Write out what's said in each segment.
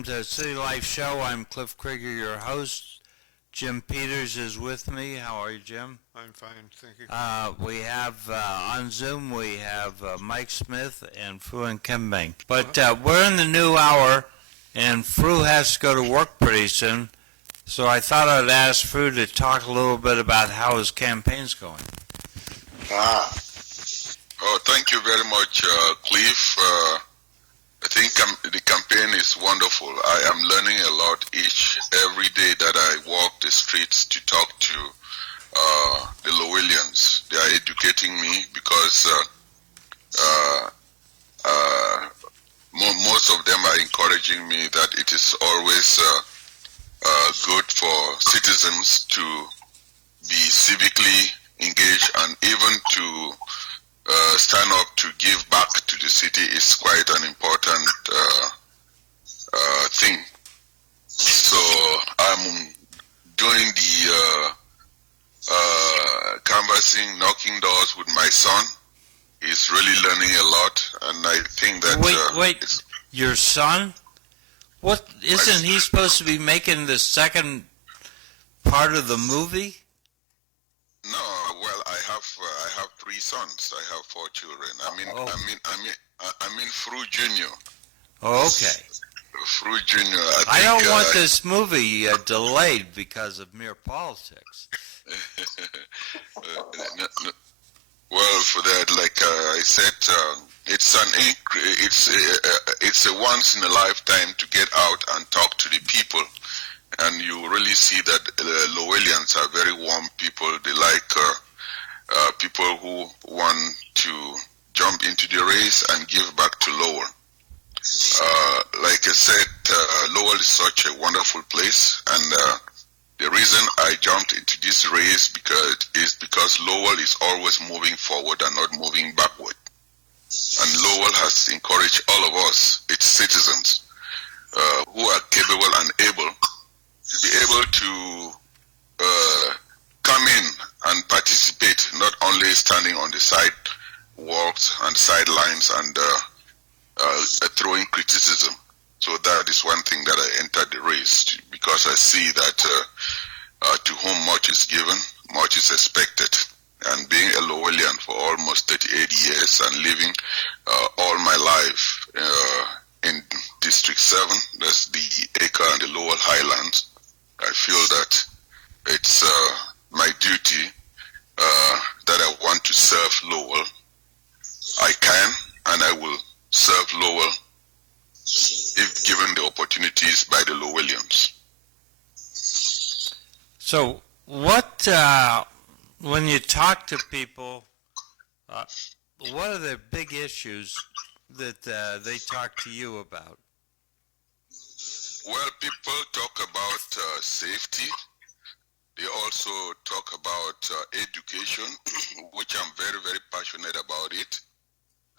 welcome to City Life Show. I'm Cliff Krieger, your host. Jim Peters is with me. How are you, Jim? I'm fine, thank you. We have on Zoom, we have Mike Smith and Fru and Kembang. But we're in the new hour, and Fru has to go to work pretty soon. So I thought I'd ask Fru to talk a little bit about how his campaign's going. Oh, thank you very much, Cliff. I think the campaign is wonderful. I am learning a lot every day that I walk the streets to talk to the Lowellians. They are educating me because most of them are encouraging me that it is always good for citizens to be civically engaged, and even to stand up to give back to the city is quite an important thing. So I'm doing the canvassing, knocking doors with my son. He's really learning a lot, and I think that... Wait, your son? What, isn't he supposed to be making the second part of the movie? No, well, I have 3 sons. I have 4 children. I mean, Fru Junior. Oh, okay. Fru Junior. I don't want this movie delayed because of mere politics. Well, for that, like I said, it's a once in a lifetime to get out and talk to the people. And you really see that Lowellians are very warm people. They like people who want to jump into the race and give back to Lowell. Like I said, Lowell is such a wonderful place, and the reason I jumped into this race is because Lowell is always moving forward and not moving backward. And Lowell has encouraged all of us, its citizens, who are capable and able to be able to come in and participate, not only standing on the sidewalks and sidelines and throwing criticism. So that is one thing that I entered the race, because I see that to whom much is given, much is expected. And being a Lowellian for almost 38 years and living all my life in District 7, that's the Acre and the Lowell Highlands, I feel that it's my duty that I want to serve Lowell. I can and I will serve Lowell if given the opportunities by the Lowellians. So what, when you talk to people, what are the big issues that they talk to you about? Well, people talk about safety. They also talk about education, which I'm very, very passionate about it.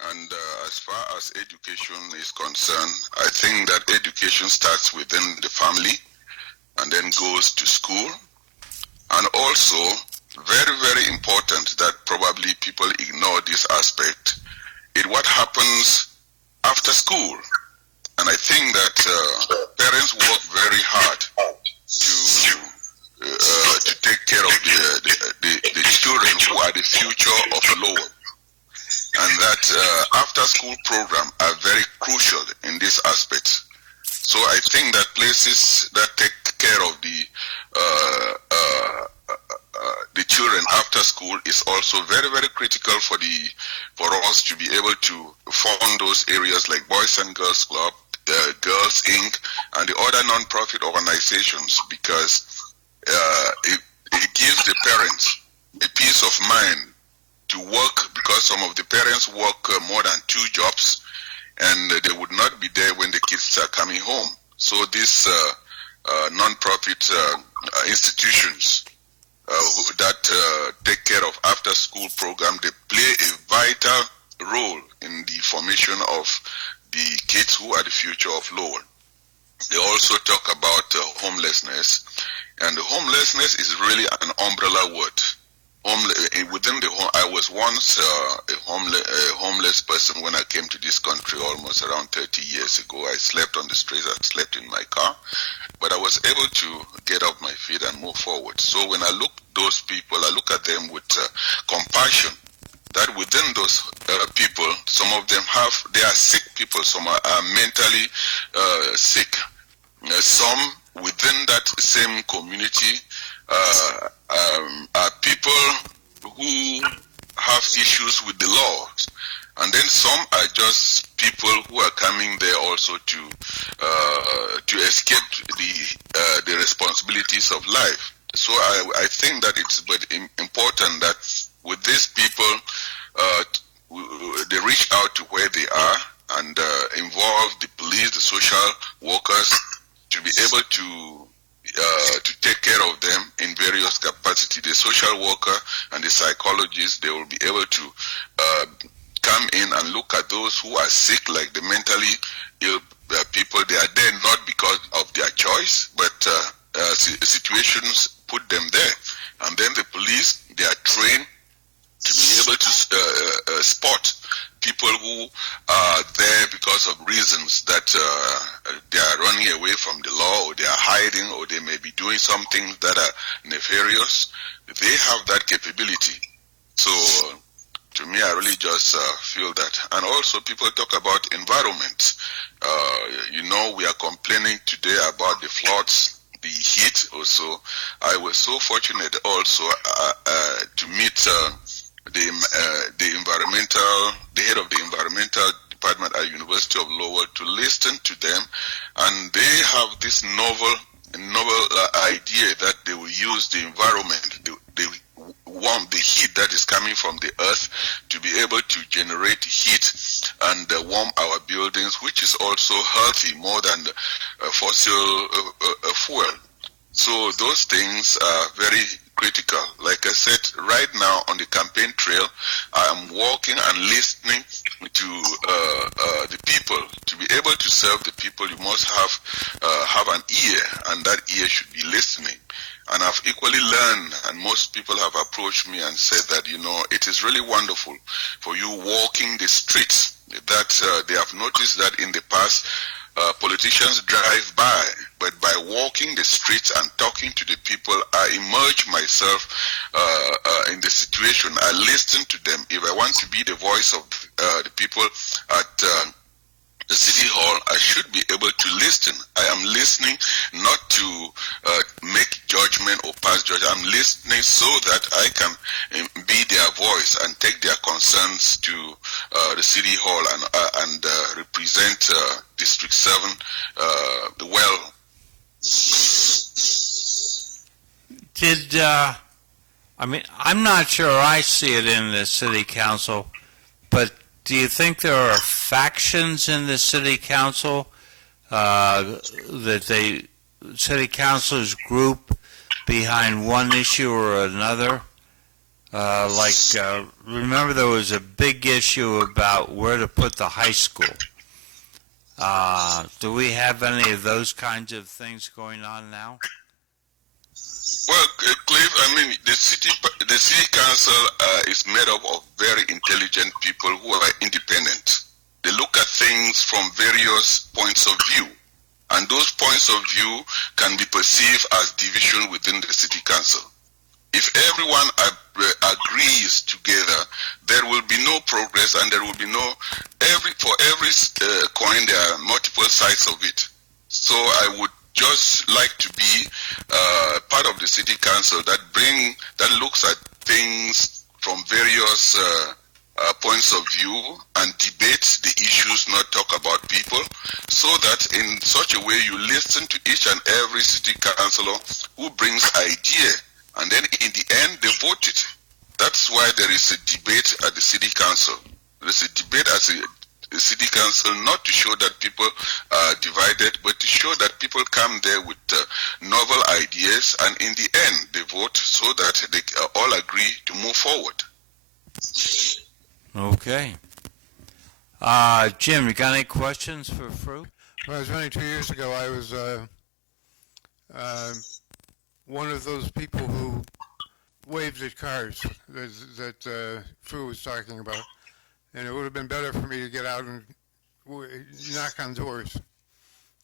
And as far as education is concerned, I think that education starts within the family and then goes to school. And also, very, very important that probably people ignore this aspect, is what happens after school. And I think that parents work very hard to take care of the children who are the future of Lowell. And that after-school programs are very crucial in this aspect. So I think that places that take care of the children after school is also very, very critical for us to be able to fund those areas like Boys and Girls Club, Girls Inc., and the other non-profit organizations, because it gives the parents a peace of mind to work, because some of the parents work more than 2 jobs, and they would not be there when the kids are coming home. So these non-profit institutions that take care of after-school program, they play a vital role in the formation of the kids who are the future of Lowell. They also talk about homelessness, and homelessness is really an umbrella word. within the home. I was once a homeless person when I came to this country almost around 30 years ago. I slept on the streets, I slept in my car, but I was able to get up my feet and move forward. So when I look those people, I look at them with compassion. That within those people, some of them they are sick people, some are mentally sick. Some within that same community are people who have issues with the laws, and then some are just people who are coming there also to escape the responsibilities of life. So I think that it's important that with these people, they reach out to where they are and involve the police, the social workers, to be able to take care of them in various capacity. The social worker and the psychologist, they will be able to come in and look at those who are sick, like the mentally ill people. They are there not because of their choice, but situations put them there. And then the police, they are trained to be able to spot people who are there because of reasons that they are running away from the law, or they are hiding, or they may be doing something that are nefarious. They have that capability. So to me, I really just feel that. And also people talk about environment. We are complaining today about the floods, the heat also. I was so fortunate also to meet the head of the environmental department at University of Lowell, to listen to them, and they have this novel idea that they will use the environment, the heat that is coming from the earth, to be able to generate heat and warm our buildings, which is also healthy more than fossil fuel. So those things are very critical. Like I said, right now on the campaign trail, I am walking and listening to the people. To be able to serve the people, you must have an ear, and that ear should be listening. And I've equally learned, and most people have approached me and said that, it is really wonderful for you walking the streets, that they have noticed that in the past, politicians drive by, but by walking the streets and talking to the people, I immerse myself in the situation. I listen to them. If I want to be the voice of the people at the city hall, I should be able to listen. I am listening not to make judgment or pass judgment. I'm listening so that I can be their voice and take their concerns to the city hall and represent District 7 well. I'm not sure I see it in the city council, but do you think there are factions in the city council that city councilors group behind one issue or another? Remember there was a big issue about where to put the high school. Do we have any of those kinds of things going on now? Well, Cliff, the city council is made up of very intelligent people who are independent. They look at things from various points of view, and those points of view can be perceived as division within the city council. If everyone agrees together, there will be no progress, and there will be for every coin there are multiple sides of it. So I would just like to be part of the city council that looks at things from various points of view and debates the issues, not talk about people, so that in such a way you listen to each and every city councillor who brings idea, and then in the end they vote it. That's why there is a debate at the city council. There's a debate as a city council, not to show that people are divided, but to show that people come there with novel ideas, and in the end they vote so that they all agree to move forward. Okay. Jim, you got any questions for Fru? Well, it was only 2 years ago. I was one of those people who waved at cars that Fru was talking about. And it would have been better for me to get out and knock on doors.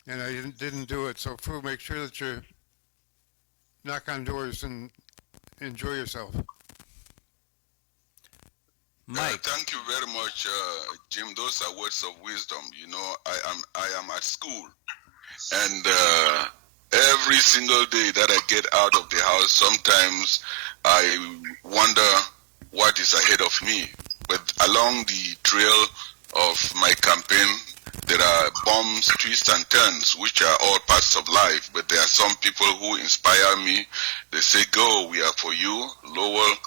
And I didn't do it. So Fru, make sure that you knock on doors and enjoy yourself. Mike. Thank you very much, Jim. Those are words of wisdom. You know, I am at school, and every single day that I get out of the house, sometimes I wonder what is ahead of me. But along the trail of my campaign, there are bumps, twists, and turns, which are all parts of life. But there are some people who inspire me. They say, "Go, we are for you, Lowell."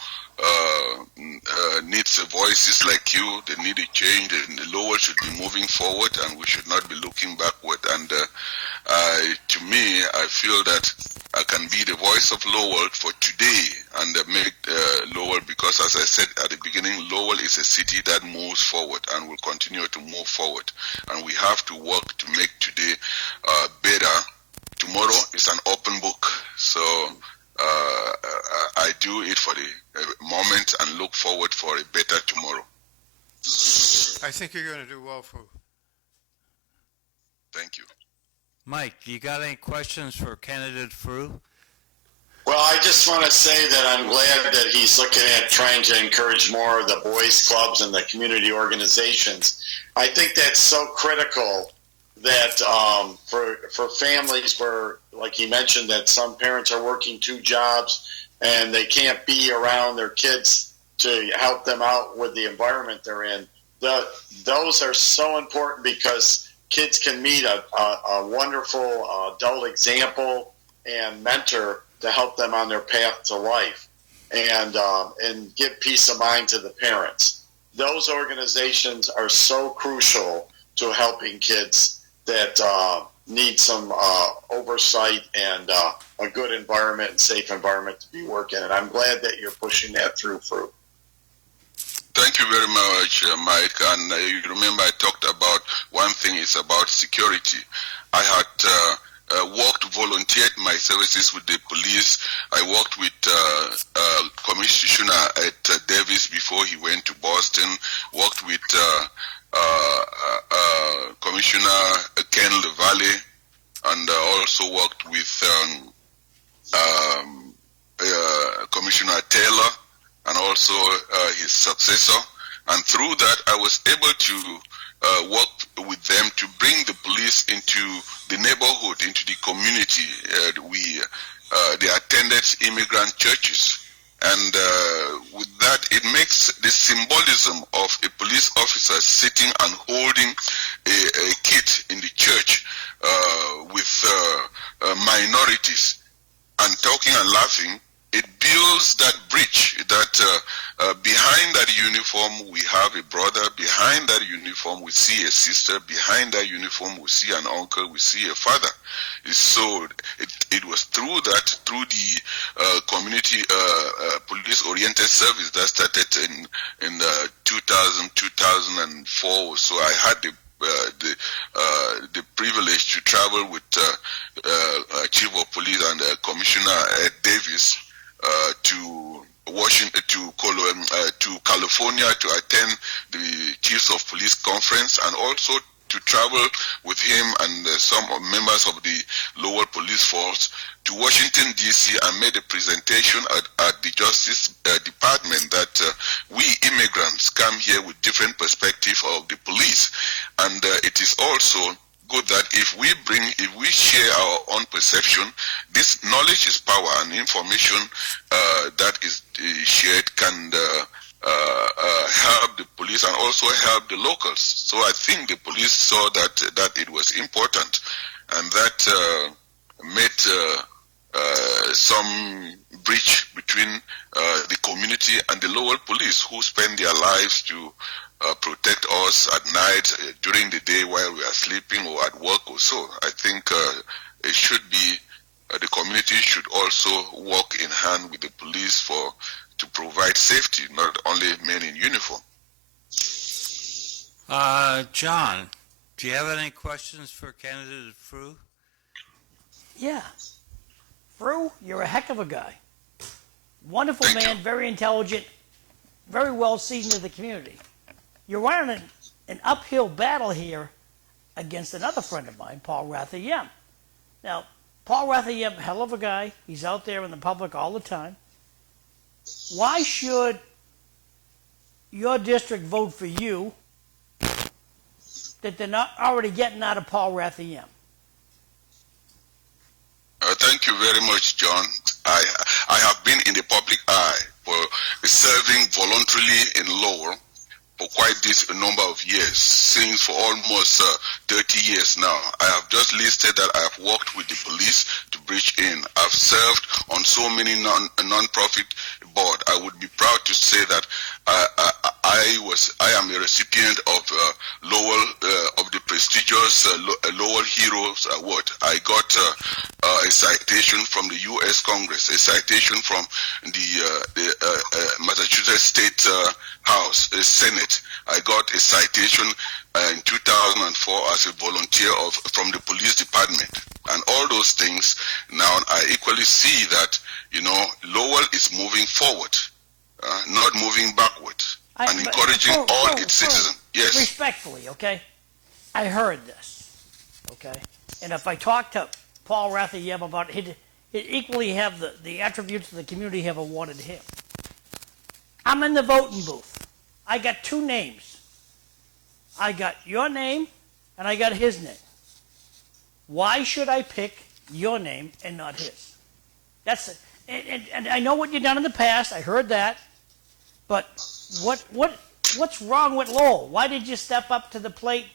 Needs voices like you. They need a change, and the Lowell should be moving forward, and we should not be looking backward. And to me, I feel that I can be the voice of Lowell for today and make Lowell, because as I said at the beginning, Lowell is a city that moves forward and will continue to move forward. And we have to work to make today better. Tomorrow is an open book. So I do it for the moment and look forward for a better tomorrow. I think you're going to do well, Fru. Thank you. Mike, you got any questions for candidate Fru? Well, I just want to say that I'm glad that he's looking at trying to encourage more of the boys clubs and the community organizations. I think that's so critical that for families where, like he mentioned, that some parents are working 2 jobs and they can't be around their kids to help them out with the environment they're in. Those are so important because kids can meet a wonderful adult example and mentor to help them on their path to life and give peace of mind to the parents. Those organizations are so crucial to helping kids that need some oversight and a good environment and safe environment to be working in. And I'm glad that you're pushing that through, Fru. Thank you very much, Mike. And you remember I talked about one thing is about security. I had volunteered my services with the police. I worked with Commissioner at Davis before he went to Boston, worked with Commissioner Ken LaValle, and also worked with Commissioner Taylor and also his successor. And through that, I was able to work with them to bring the police into the neighborhood, into the community. They attended immigrant churches. And with that, it makes the symbolism of a police officer sitting and holding a kid in the church with minorities and talking and laughing. It builds that bridge that behind that uniform we have a brother, behind that uniform we see a sister, behind that uniform we see an uncle, we see a father. So it was through that, through the community police-oriented service that started in 2000, 2004. So I had the privilege to travel with Chief of Police and Commissioner Ed Davis to Washington, to California to attend the Chiefs of Police conference, and also to travel with him and some members of the Lowell Police Force to Washington, D.C. and made a presentation at the Justice Department that we immigrants come here with different perspective of the police, and it is also good that if we share our own perception, this knowledge is power, and information that is shared can help the police and also help the locals. So I think the police saw that it was important, and that made some bridge between the community and the Lowell police, who spend their lives to protect us at night, during the day while we are sleeping or at work or so. I think it should be, the community should also work in hand with the police to provide safety, not only men in uniform. John, do you have any questions for candidate Fru? Yeah. Fru, you're a heck of a guy. Wonderful Thank man, you. very intelligent, very well seasoned in the community. You're running an uphill battle here against another friend of mine, Paul Rathayem. Now, Paul Rathayem, hell of a guy. He's out there in the public all the time. Why should your district vote for you that they're not already getting out of Paul Rathayem? Thank you very much, John. I have been in the public eye for serving voluntarily in Lowell for quite this number of years, since for almost 30 years now. I have just listed that I have worked with the police to breach in. I've served on so many non-profit board. I would be proud to say that I am a recipient of Lowell of the prestigious Lowell Heroes Award. I got a citation from the U.S. Congress, a citation from the Massachusetts State House, Senate. I got a citation in 2004 as a volunteer from the police department, and all those things. Now I equally see that Lowell is moving forward, not moving backward, and encouraging all its citizens. Yes. Respectfully, okay? I heard this, okay? And if I talk to Paul Rathayem about it, it equally have the attributes the community have awarded him. I'm in the voting booth. I got two names. I got your name and I got his name. Why should I pick your name and not his? And I know what you've done in the past. I heard that. But what's wrong with Lowell? Why did you step up to the plate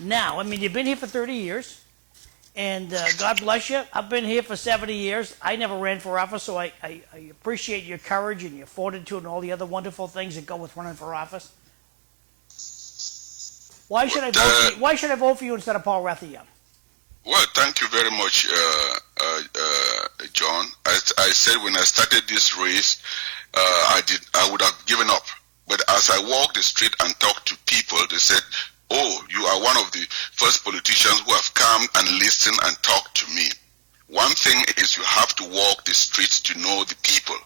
now? I mean, you've been here for 30 years, and God bless you. I've been here for 70 years. I never ran for office, so I appreciate your courage and your fortitude and all the other wonderful things that go with running for office. Why should I vote for you? Why should I vote for you instead of Paul Rathayem? Well, thank you very much, John. As I said when I started this race, I would have given up. But as I walked the street and talked to people, they said, "Oh, you are one of the first politicians who have come and listened and talked to me." One thing is you have to walk the streets to know the people.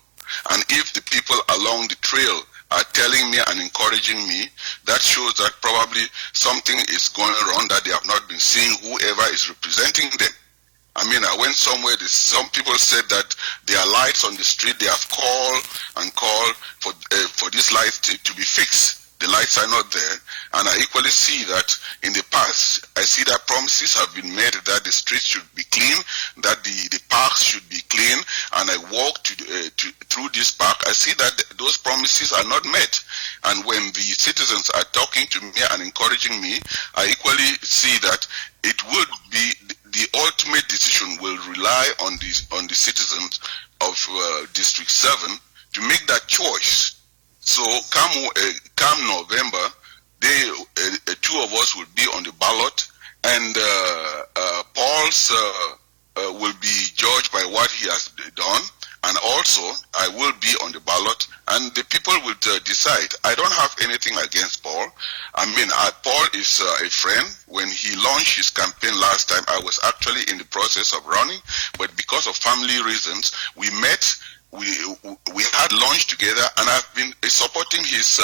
And if the people along the trail are telling me and encouraging me, that shows that probably something is going wrong, that they have not been seeing whoever is representing them. I mean, I went somewhere, some people said that there are lights on the street, they have called and called for these lights to be fixed. The lights are not there, and I equally see that in the past, I see that promises have been made that the streets should be clean, that the parks should be clean, and I walk through this park, I see that those promises are not met. And when the citizens are talking to me and encouraging me, I equally see that it would be the ultimate decision will rely on the citizens of District 7 to make that choice. So come November, two of us will be on the ballot, and Paul's will be judged by what he has done, and also I will be on the ballot, and the people will decide. I don't have anything against Paul. I mean, Paul is a friend. When he launched his campaign last time, I was actually in the process of running, but because of family reasons, we met. We had lunch together, and I've been supporting his.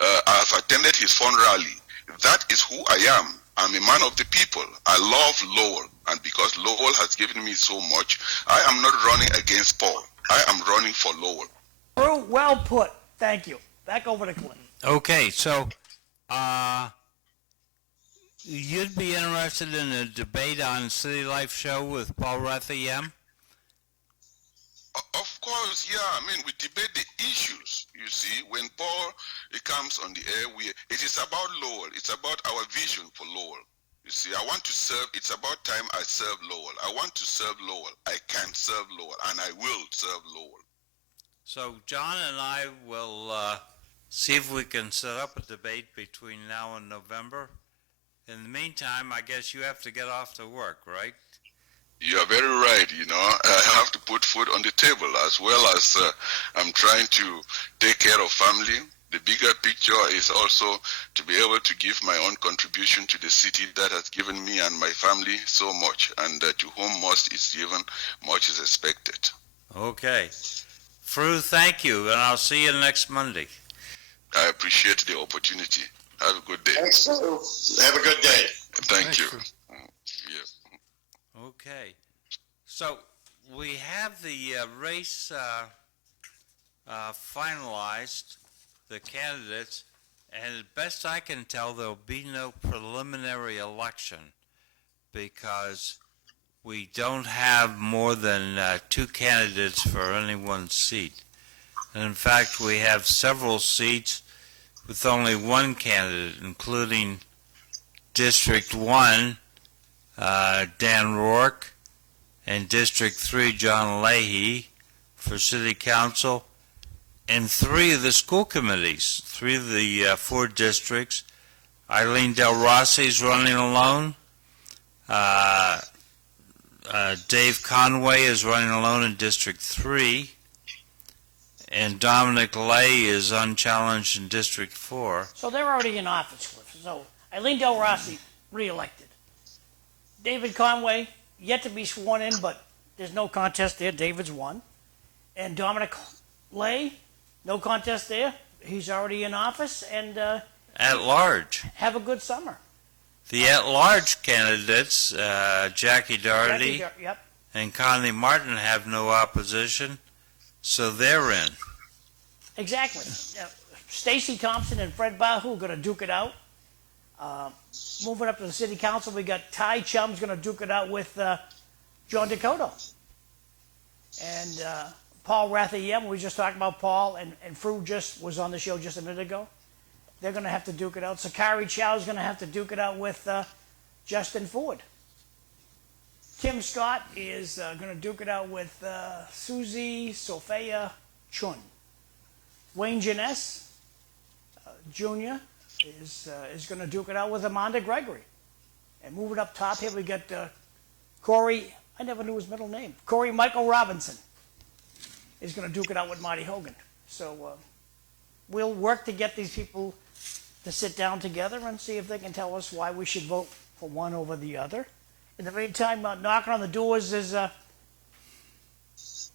I've attended his fund rally. That is who I am. I'm a man of the people. I love Lowell, and because Lowell has given me so much, I am not running against Paul. I am running for Lowell. Well put. Thank you. Back over to Clint. Okay, so you'd be interested in a debate on City Life Show with Paul Rathayem? Of course, yeah. I mean, we debate the issues. You see, when Paul comes on the air, it is about Lowell. It's about our vision for Lowell. You see, I want to serve. It's about time I serve Lowell. I want to serve Lowell. I can serve Lowell, and I will serve Lowell. So John and I will see if we can set up a debate between now and November. In the meantime, I guess you have to get off to work, right? You are very right. I have to put food on the table, as well as I'm trying to take care of family. The bigger picture is also to be able to give my own contribution to the city that has given me and my family so much, and to whom much is given, much is expected. Okay. Fru, thank you, and I'll see you next Monday. I appreciate the opportunity. Have a good day. Thanks, Lou. Have a good day. Thank Thanks, you. Fru. Yeah. Okay. So we have the race finalized, the candidates, and as best I can tell, there'll be no preliminary election because we don't have more than 2 candidates for any one seat. And in fact, we have several seats with only 1 candidate, including District 1, Dan Rourke, and District 3, John Leahy, for City Council, and 3 of the school committees, 3 of the 4 districts. Eileen Del Rossi's running alone. Dave Conway is running alone in District 3. And Dominic Lay is unchallenged in District 4. So they're already in office, Cliff. So Eileen Del Rossi, reelected. David Conway, yet to be sworn in, but there's no contest there. David's won. And Dominic Lay, no contest there. He's already in office, and At large. have a good summer. The at-large candidates, Jackie Doherty Yep. and Conley Martin, have no opposition, so they're in. Exactly. Stacy Thompson and Fred Bahu are going to duke it out. Moving up to the city council, we got Ty Chum's going to duke it out with John Dakota. And Paul Rathayem, we just talked about Paul, and Fru just was on the show just a minute ago. They're going to have to duke it out. Sakari Chow is going to have to duke it out with Justin Ford. Tim Scott is going to duke it out with Susie Sophia Chun. Wayne Jeunesse Jr. is going to duke it out with Amanda Gregory. And moving up top here, we got Corey, I never knew his middle name, Corey Michael Robinson is going to duke it out with Marty Hogan. So we'll work to get these people to sit down together and see if they can tell us why we should vote for one over the other. In the meantime, knocking on the doors is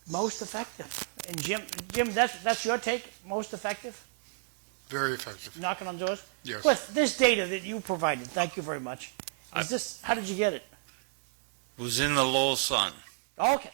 most effective. And Jim, that's your take, most effective? Very effective. Knocking on doors? Yes. Cliff, this data that you provided, thank you very much. How did you get it? Was in the Lowell Sun. Okay.